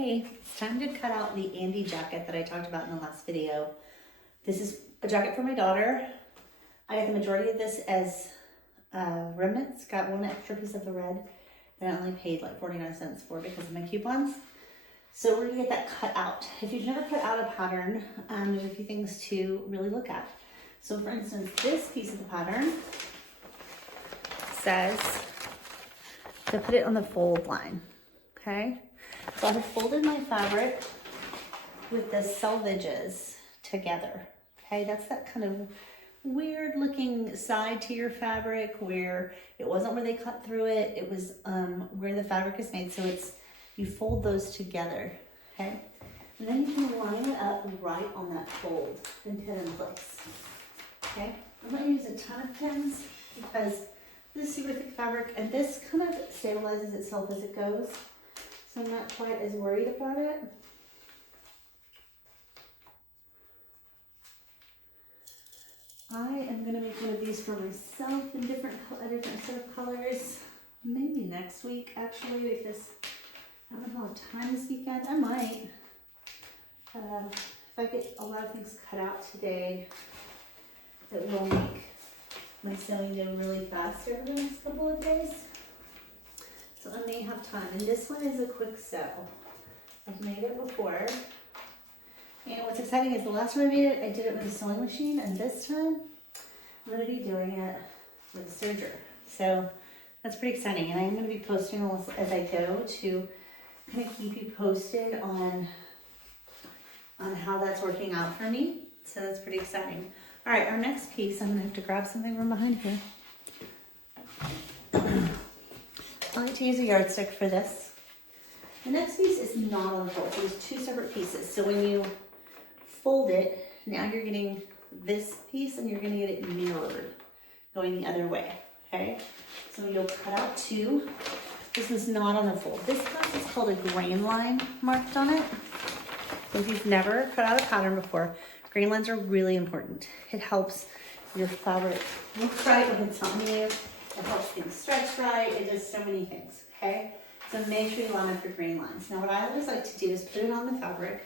Hey, it's time to cut out the Andi jacket that I talked about in the last video. This is a jacket for my daughter. I got the majority of this as remnants, got one extra piece of the red that I only paid like 49 cents for because of my coupons. So we're gonna get that cut out. If you've never cut out a pattern, there's a few things to really look at. So for instance, this piece of the pattern says to put it on the fold line, okay? So I have folded my fabric with the selvages together, okay? That's that kind of weird looking side to your fabric where it wasn't where they cut through it, it was where the fabric is made. So it's, you fold those together, okay? And then you can line it up right on that fold and pin in place, okay? I'm gonna use a ton of pins because this is super thick fabric and this kind of stabilizes itself as it goes. So I'm not quite as worried about it. I am gonna make one of these for myself in a different set of colors. Maybe next week actually, because I don't have time this weekend. I might. If I get a lot of things cut out today, that will make my sewing go really fast over the next couple of days. So I may have time. And this one is a quick sew. I've made it before. And what's exciting is the last time I made it, I did it with a sewing machine. And this time, I'm going to be doing it with a serger. So that's pretty exciting. And I'm going to be posting as I go to kind of keep you posted on how that's working out for me. So that's pretty exciting. All right, our next piece, I'm going to have to grab something from behind here. I like to use a yardstick for this. The next piece is not on the fold. So there's two separate pieces. So when you fold it, now you're getting this piece and you're going to get it mirrored going the other way, okay? So you'll cut out two. This is not on the fold. This part is called a grain line marked on it. So if you've never cut out a pattern before, grain lines are really important. It helps your fabric look right when it's on you. It helps things stretch right. It does so many things, okay? So make sure you line up your grain lines. Now what I always like to do is put it on the fabric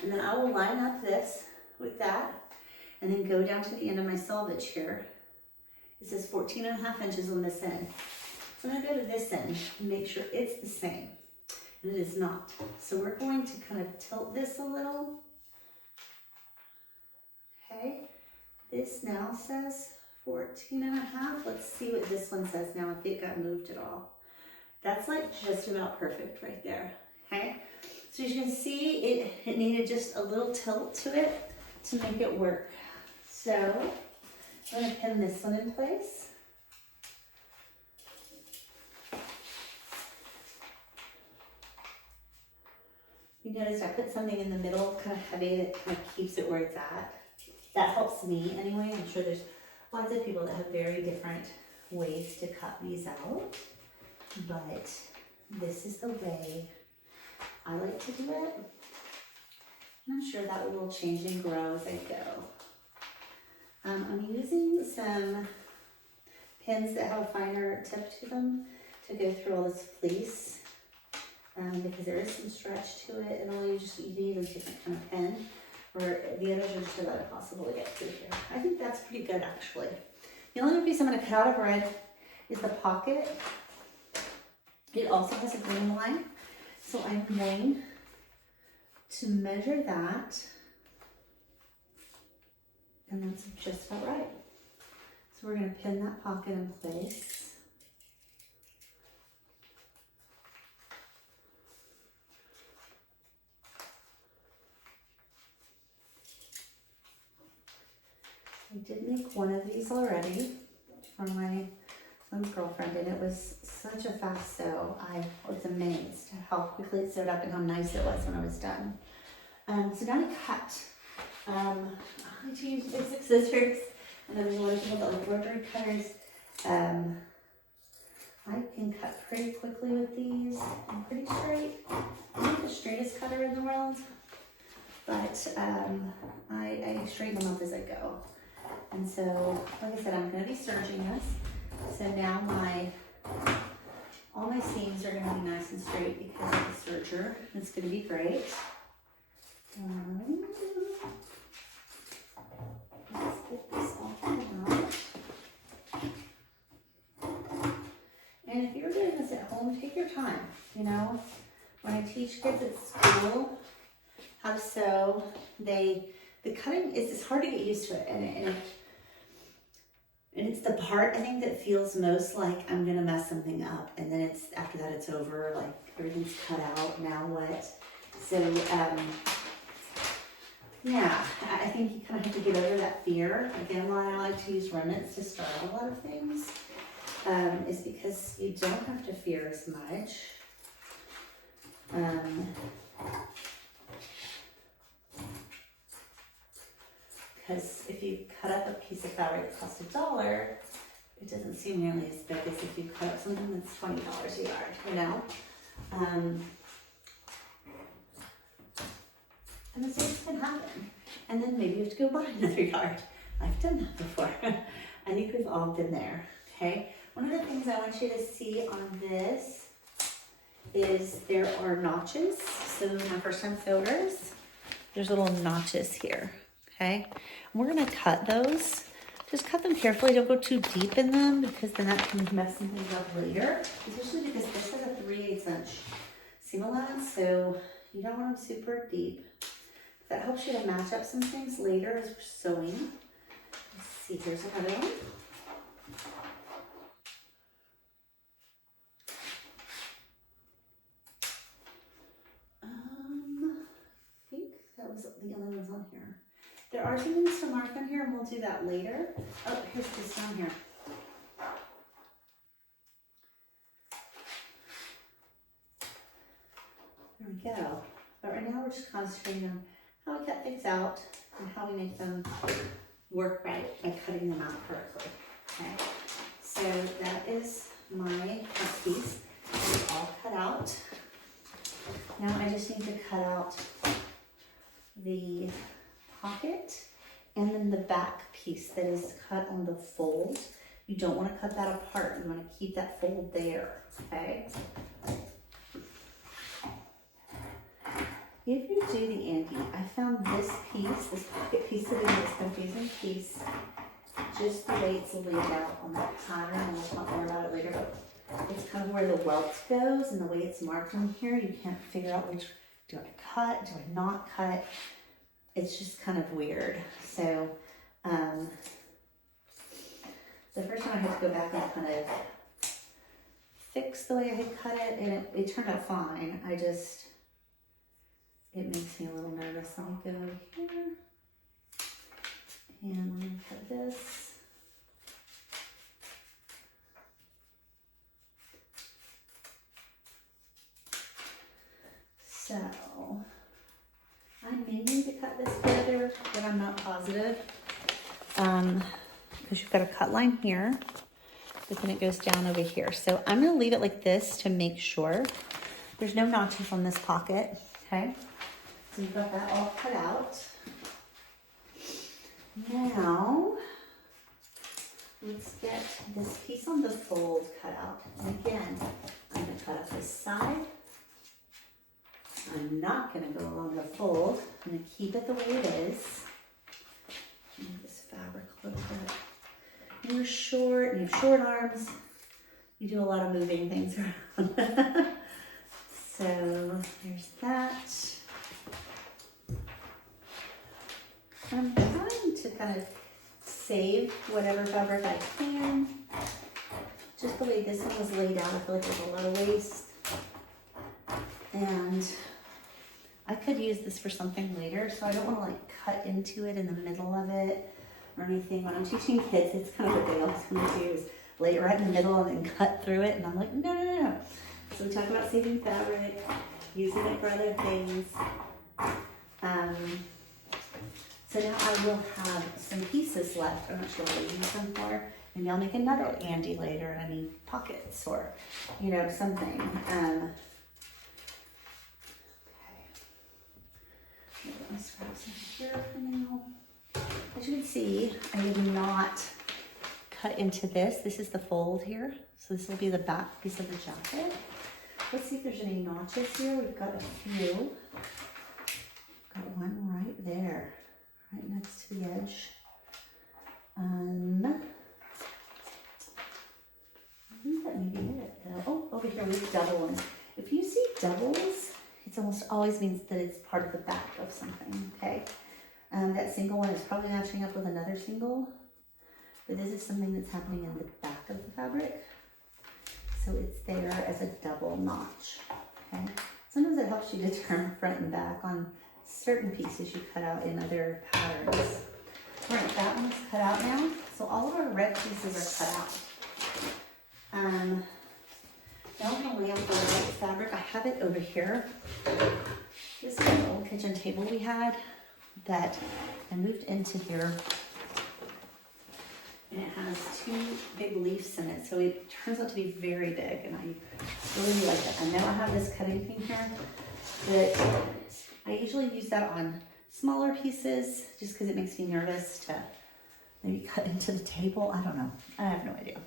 and then I will line up this with that and then go down to the end of my selvage here. It says 14.5 inches on this end. So I'm gonna go to this end and make sure it's the same. And it is not. So we're going to kind of tilt this a little. Okay, this now says 14.5. Let's see what this one says now, if it got moved at all. That's like just about perfect right there, okay? So as you can see, it needed just a little tilt to it to make it work. So I'm gonna pin this one in place. You notice I put something in the middle, kind of heavy, that kind of keeps it where it's at. That helps me anyway. I'm sure there's lots of people that have very different ways to cut these out, but this is the way I like to do it. And I'm sure that will change and grow as I go. I'm using some pins that have a finer tip to them to go through all this fleece because there is some stretch to it, and all you need is a different kind of pin. Or the others are just about impossible to get through here. I think that's pretty good actually. The only other piece I'm going to cut out of red is the pocket. It also has a green line. So I'm going to measure that. And that's just about right. So we're going to pin that pocket in place. I did make one of these already for my son's girlfriend, and it was such a fast sew. I was amazed at how quickly it sewed up and how nice it was when I was done. So now to cut. I like to use basic scissors, and I'm going to hold like rotary cutters. I can cut pretty quickly with these. I'm pretty straight. I'm not the straightest cutter in the world, but I straighten them up as I go. And so, like I said, I'm going to be serging this. So now all my seams are going to be nice and straight because of the serge researcher. It's gonna be great. Let's get this all out. And if you're doing this at home, take your time. You know, when I teach kids at school how to sew, the cutting is, it's hard to get used to it. And it's the part, I think, that feels most like I'm gonna mess something up. And then it's, after that it's over, like everything's cut out, now what? So, yeah, I think you kind of have to get over that fear. Again, why I like to use remnants to start a lot of things. Is because you don't have to fear as much. Because if you cut up a piece of fabric that costs $1, it doesn't seem nearly as big as if you cut up something that's $20 a yard, you know? And mistakes can happen. And then maybe you have to go buy another yard. I've done that before. I think we've all been there, okay? One of the things I want you to see on this is there are notches. So my first time sewers, there's little notches here, okay? And we're gonna cut those. Just cut them carefully, don't go too deep in them because then that can mess some things up later. Especially because this has a 3/8 inch seam allowance, so you don't want them super deep. That helps you to match up some things later as we're sewing. Let's see, here's another one. I think that was the only ones on here. There are some things to mark on here, and we'll do that later. Oh, here's this down here. There we go. But right now we're just concentrating on how we cut things out and how we make them work right by cutting them out correctly. Okay, so that is my cut piece. It's all cut out. Now I just need to cut out the pocket and then the back piece that is cut on the fold. You don't want to cut that apart. You want to keep that fold there, okay? If you do the Andi, I found this piece, this pocket piece to be this confusing piece, just the way it's laid out on that pattern, and we'll talk more about it later, but it's kind of where the welt goes, and the way it's marked on here, you can't figure out which, do I cut, do I not cut? It's just kind of weird. So, the first time I had to go back and kind of fix the way I had cut it, and it turned out fine. It makes me a little nervous. Let me go here, and I'm gonna cut this. So, I may need to cut this further, but I'm not positive. Because you've got a cut line here, but then it goes down over here. So I'm gonna leave it like this to make sure. There's no notches on this pocket, okay? So you've got that all cut out. Now, let's get this piece on the fold cut out. And again, I'm gonna cut up this side. I'm not gonna go along the fold. I'm gonna keep it the way it is. Move this fabric a little bit. When you're short and you have short arms, you do a lot of moving things around. So there's that. I'm trying to kind of save whatever fabric I can. Just the way this one was laid out, I feel like there's a lot of waste. And I could use this for something later, so I don't want to like cut into it in the middle of it or anything. When I'm teaching kids, it's kind of what they always want to do is lay it right in the middle and then cut through it. And I'm like, no, no, no, no. So we talk about saving fabric, using it for other things. So now I will have some pieces left. I'm not sure what I'll use them for. Maybe I'll make another Andi later. I need pockets or, you know, something. Okay. Get my scraps in here for now. As you can see, I did not cut into this. This is the fold here. So this will be the back piece of the jacket. Let's see if there's any notches here. We've got a few. Got one right there, right next to the edge. I think that may be it though. Oh, over here we have double ones. If you see doubles, it almost always means that it's part of the back of something, okay? That single one is probably matching up with another single, but this is something that's happening in the back of the fabric. So it's there as a double notch, okay? Sometimes it helps you determine front and back on certain pieces you cut out in other patterns. All right, that one's cut out now. So all of our red pieces are cut out. Now we're gonna lay out the white fabric. I have it over here. This is an old kitchen table we had that I moved into here. And it has 2 big leaves in it. So it turns out to be very big and I really like it. I know I have this cutting thing here, but I usually use that on smaller pieces just because it makes me nervous to maybe cut into the table. I don't know. I have no idea.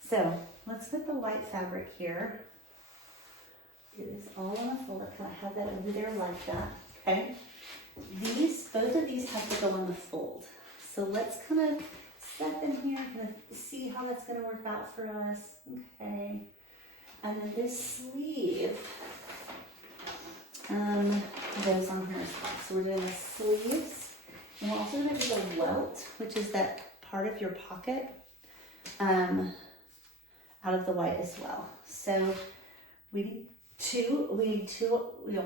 So let's put the white fabric here. It is all on the folder. I have that over there like that, okay? Both of these have to go on the fold. So let's kind of step in here, kind of see how that's gonna work out for us, okay? And then this sleeve goes on here as well. So we're doing the sleeves, and we're also gonna do the welt, which is that part of your pocket, out of the white as well. So we need two,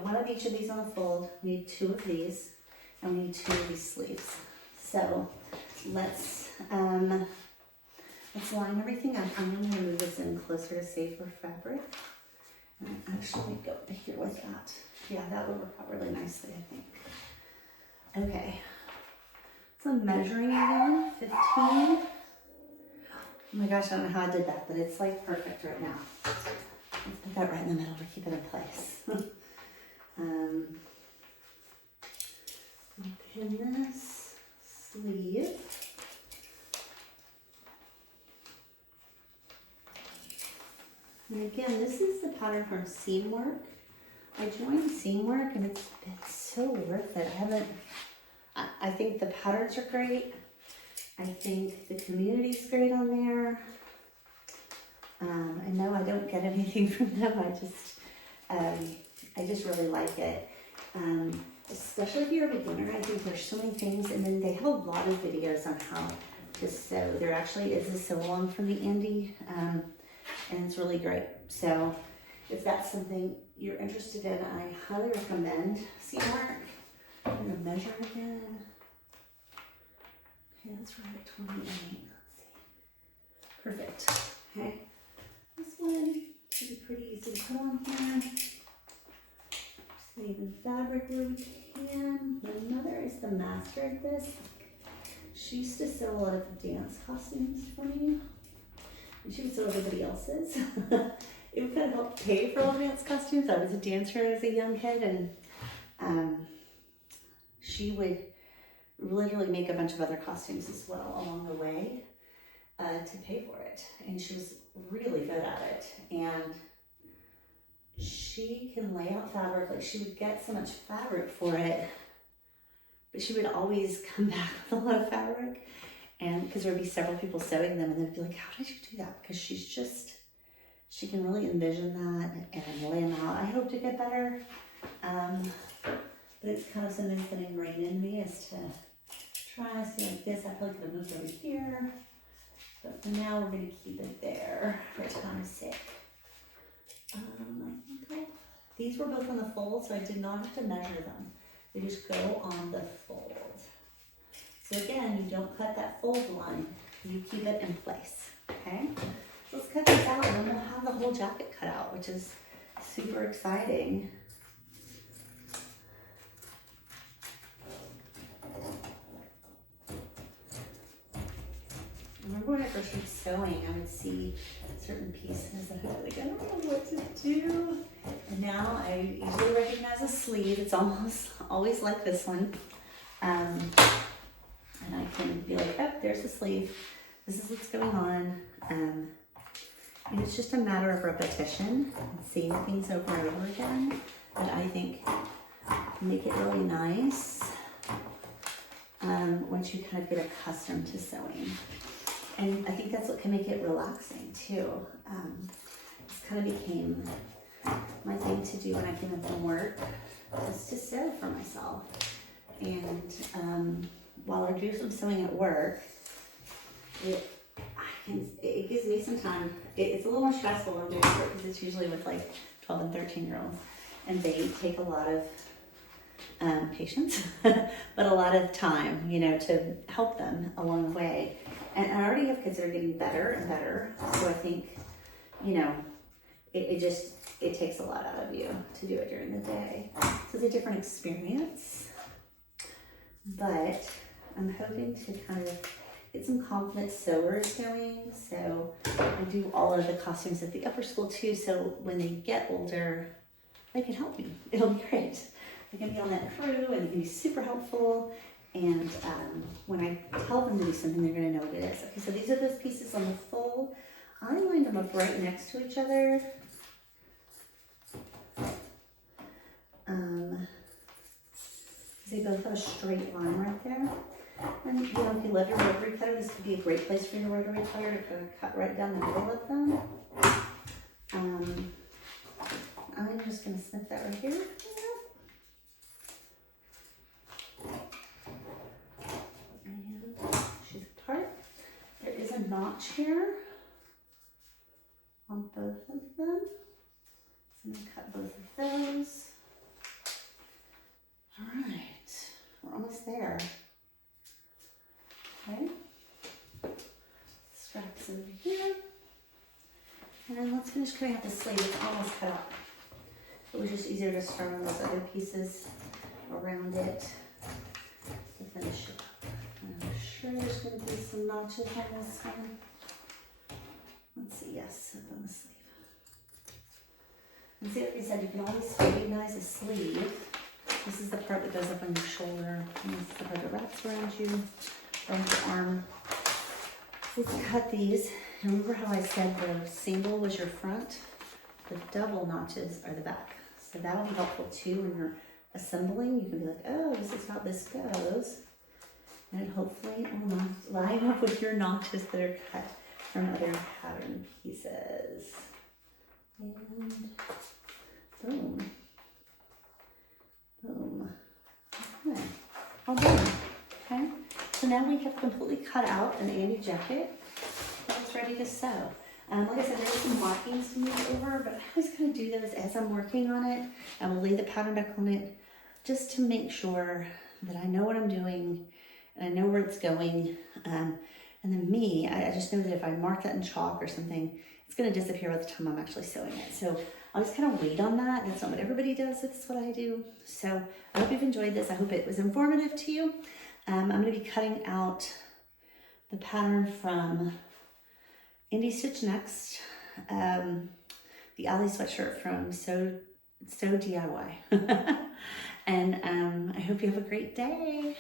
one of each of these on the fold. We need 2 of these, and we need 2 of these sleeves. So let's line everything up. I'm gonna move this in closer to safer fabric. And actually go here with that. Yeah, that would work out really nicely, I think. Okay. So measuring again, 15. Oh my gosh, I don't know how I did that, but it's like perfect right now. Let's put that right in the middle to keep it in place. Pin this sleeve. And again, this is the pattern from Seamwork. I joined Seamwork and it's been so worth it. I think the patterns are great. I think the community's great on there. I know I don't get anything from them. I just really like it. Especially if you're a beginner, I think there's so many things, and then they have a lot of videos on how to sew. There actually is a sew along from the Andi, and it's really great. So if that's something you're interested in, I highly recommend Seamwork. I'm gonna measure again. Okay, that's right at 28. Let's see. Perfect. Okay. This one should be pretty easy to put on here. Just leaving fabric where we can. My mother is the master at this. She used to sew a lot of dance costumes for me. And she would sew everybody else's. It would kind of help pay for all the dance costumes. I was a dancer as a young kid, and she would literally make a bunch of other costumes as well along the way to pay for it. And she was really good at it. And she can lay out fabric. Like, she would get so much fabric for it, but she would always come back with a lot of fabric. And because there would be several people sewing them, and they'd be like, how did you do that? Because she can really envision that and lay them out. I hope to get better. But it's kind of something that's been ingrained in me, is to try to see like this. I feel like I moved over here. But for now, we're going to keep it there for time's sake. These were both on the fold, so I did not have to measure them. They just go on the fold. So again, you don't cut that fold line. You keep it in place, okay? So let's cut this out, and then we'll have the whole jacket cut out, which is super exciting. I remember when I first started sewing, I would see certain pieces and I'd be like, I don't know what to do. And now I usually recognize a sleeve. It's almost always like this one. And I can be like, oh, there's the sleeve. This is what's going on. And it's just a matter of repetition and seeing things over and over again that I think make it really nice once you kind of get accustomed to sewing. And I think that's what can make it relaxing too. This kind of became my thing to do when I came home from work, was to sew for myself. And while I do some sewing at work, it gives me some time. It's a little more stressful when I'm doing work because it's usually with like 12 and 13-year-olds, and they take a lot of patience, but a lot of time, you know, to help them along the way. And I already have kids that are getting better and better, so I think, you know, it takes a lot out of you to do it during the day. So it's a different experience, but I'm hoping to kind of get some confident sewers going. So I do all of the costumes at the upper school too, so when they get older, they can help me. It'll be great. They're gonna be on that crew and they can be super helpful. And when I tell them to do something, they're gonna know what it is. Okay, so these are those pieces on the fold. I lined them up right next to each other. They both have a straight line right there. And you know, if you love your rotary cutter, this could be a great place for your rotary cutter to kind of cut right down the middle of them. I'm just gonna snip that right here. And she's apart. There is a notch here on both of them. So I'm gonna cut both of those. All right, we're almost there. Okay, straps over here. And then let's finish cutting out the sleeve. It's almost cut out. It was just easier to start on those other pieces around it to finish it up. And I'm sure there's going to be some notches on this one. Let's see, yes, up on the sleeve. And see, like I said, you can always recognize a sleeve. This is the part that goes up on your shoulder, and this is the part that wraps around you, around your arm. Let's cut these. Remember how I said the single was your front? The double notches are the back. So that'll be helpful too when you're assembling. You can be like, oh, this is how this goes. And hopefully it will not line up with your notches that are cut from other pattern pieces. And boom. Boom. Okay. All done. Okay. So now we have completely cut out an Andi jacket. It's ready to sew. Like I said, there's some markings to move over, but I always kind of do those as I'm working on it. I will lay the pattern back on it just to make sure that I know what I'm doing and I know where it's going. And then I just know that if I mark that in chalk or something, it's going to disappear by the time I'm actually sewing it. So I'll just kind of wait on that. That's not what everybody does. That's what I do. So I hope you've enjoyed this. I hope it was informative to you. I'm going to be cutting out the pattern from Andi Stitch Next, the Ali sweatshirt from Sew DIY. And I hope you have a great day.